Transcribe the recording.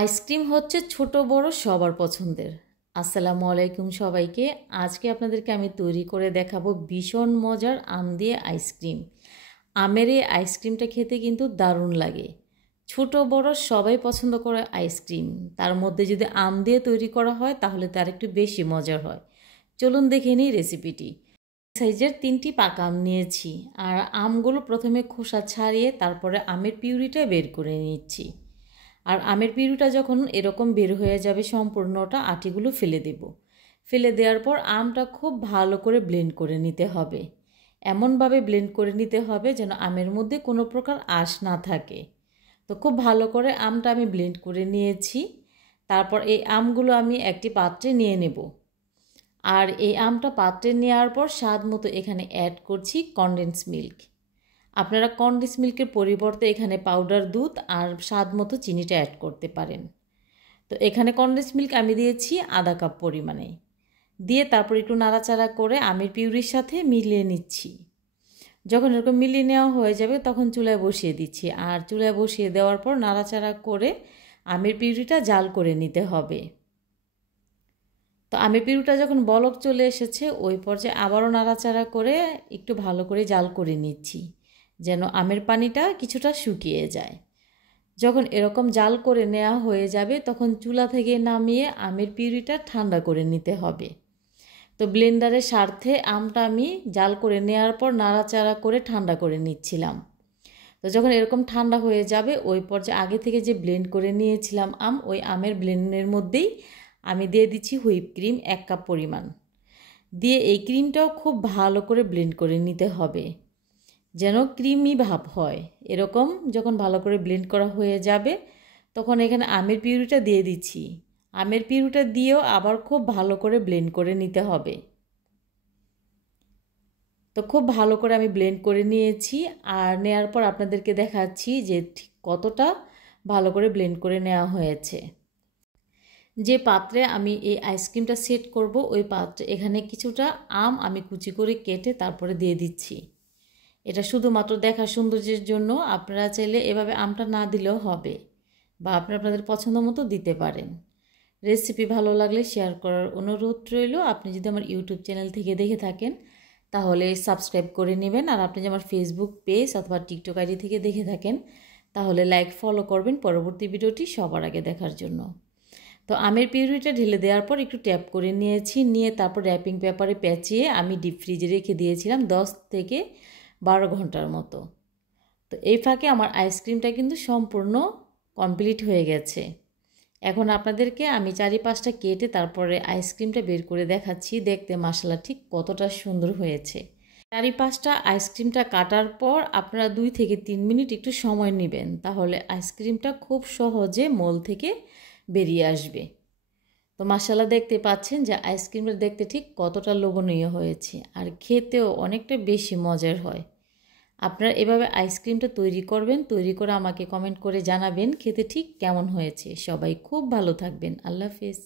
Ice cream হচ্ছে ছোট বড় সবার পছন্দের। আসসালামু আলাইকুম সবাইকে। আজকে আপনাদেরকে আমি তৈরি করে দেখাবো ভীষণ মজার আম দিয়ে আইসক্রিম। আমের এই আইসক্রিমটা খেতে কিন্তু দারুণ লাগে। ছোট বড় সবাই পছন্দ করে আইসক্রিম, তার মধ্যে যদি আম দিয়ে তৈরি করা হয় তাহলে তার একটু বেশি মজার হয়। চলুন দেখে নিই রেসিপিটি। সাইজের 3টি পাকা আম নিয়েছি, আর আমগুলো প্রথমে খোসা ছাড়িয়ে তারপরে আমের পিউরিটা বের করে নিচ্ছি। আর আমের পিউরিটা যখন এরকম বের হয়ে যাবে সম্পূর্ণটা, আটিগুলো ফেলে দেব। ফেলে দেওয়ার পর আমটা খুব ভালো করে ব্লেন্ড করে নিতে হবে। এমনভাবে ব্লেন্ড করে নিতে হবে যেন আমের মধ্যে কোনো প্রকার আঁশ না থাকে। তো খুব ভালো করে আমটা আমি ব্লেন্ড করে নিয়েছি। তারপর এই আমগুলো আমি একটি পাত্রে নিয়ে নেব। আর এই আমটা পাত্রে নেওয়ার পর স্বাদ মতো এখানে অ্যাড করছি কনডেন্স মিল্ক। আপনারা কনডেন্স মিল্কের পরিবর্তে এখানে পাউডার দুধ আর স্বাদ মতো চিনিটা অ্যাড করতে পারেন। তো এখানে কনডেন্স মিল্ক আমি দিয়েছি আধা কাপ পরিমাণে। দিয়ে তারপর একটু নাড়াচাড়া করে আমের পিউরির সাথে মিলিয়ে নিচ্ছি। যখন এরকম মিলিয়ে নেওয়া হয়ে যাবে তখন চুলায় বসিয়ে দিচ্ছি। আর চুলায় বসিয়ে দেওয়ার পর নাড়াচাড়া করে আমের পিউরিটা জাল করে নিতে হবে। তো আমের পিউরিটা যখন বলক চলে এসেছে ওই পর্যায়ে আবারও নাড়াচাড়া করে একটু ভালো করে জাল করে নিচ্ছি, যেন আমের পানিটা কিছুটা শুকিয়ে যায়। যখন এরকম জাল করে নেওয়া হয়ে যাবে তখন চুলা থেকে নামিয়ে আমের পিউরিটা ঠান্ডা করে নিতে হবে। তো ব্লেন্ডারের স্বার্থে আমটা আমি জাল করে নেওয়ার পর নাড়াচাড়া করে ঠান্ডা করে নিচ্ছিলাম। তো যখন এরকম ঠান্ডা হয়ে যাবে ওই পর্যায়ে আগে থেকে যে ব্লেন্ড করে নিয়েছিলাম আম, ওই আমের ব্লেন্ডের মধ্যেই আমি দিয়ে দিচ্ছি হুইপ ক্রিম 1 কাপ পরিমাণ। দিয়ে এই ক্রিমটাও খুব ভালো করে ব্লেন্ড করে নিতে হবে যেন ক্রিমি ভাব হয়। এরকম যখন ভালো করে ব্লেন্ড করা হয়ে যাবে তখন এখানে আমের পিউরিটা দিয়ে দিচ্ছি। আমের পিউরিটা দিয়েও আবার খুব ভালো করে ব্লেন্ড করে নিতে হবে। তো খুব ভালো করে আমি ব্লেন্ড করে নিয়েছি। আর নেয়ার পর আপনাদেরকে দেখাচ্ছি যে ঠিক কতটা ভালো করে ব্লেন্ড করে নেওয়া হয়েছে। যে পাত্রে আমি এই আইসক্রিমটা সেট করব ওই পাত্রে এখানে কিছুটা আম আমি কুচি করে কেটে তারপরে দিয়ে দিচ্ছি। এটা শুধুমাত্র দেখার সৌন্দর্যের জন্য, আপনারা চাইলে এভাবে আমটা না দিলেও হবে, বা আপনাদের পছন্দ মতো দিতে পারেন। রেসিপি ভালো লাগলে শেয়ার করার অনুরোধ রইল। আপনি যদি আমার ইউটিউব চ্যানেল থেকে দেখে থাকেন তাহলে সাবস্ক্রাইব করে নেবেন। আর আপনি যদি আমার ফেসবুক পেজ অথবা টিকটক আইডি থেকে দেখে থাকেন তাহলে লাইক ফলো করবেন পরবর্তী ভিডিওটি সবার আগে দেখার জন্য। তো আমের পিউরিটা ঢেলে দেওয়ার পর একটু ট্যাপ করে নিয়েছি, নিয়ে তারপর র্যাপিং পেপারে পেঁচিয়ে আমি ডিপ ফ্রিজে রেখে দিয়েছিলাম 10 থেকে 12 ঘন্টার মতো। তো এই ফাঁকে আমার আইসক্রিমটা কিন্তু সম্পূর্ণ কমপ্লিট হয়ে গেছে। এখন আপনাদেরকে আমি 4-5টা কেটে তারপরে আইসক্রিমটা বের করে দেখাচ্ছি। দেখতে মাশাআল্লাহ ঠিক কতটা সুন্দর হয়েছে। 4-5টা আইসক্রিমটা কাটার পর আপনারা 2 থেকে 3 মিনিট একটু সময় নেবেন, তাহলে আইসক্রিমটা খুব সহজে মোল থেকে বেরিয়ে আসবে। তো মাশাআল্লাহ দেখতে পাচ্ছেন যে আইসক্রিমটা দেখতে ঠিক কতটা লোভনীয় হয়েছে, আর খেতেও অনেকটা বেশি মজার হয়। আপনারা এভাবে আইসক্রিমটা তৈরি করবেন, তৈরি করে আমাকে কমেন্ট করে জানাবেন খেতে ঠিক কেমন হয়েছে। সবাই খুব ভালো থাকবেন। আল্লাহ হাফেজ।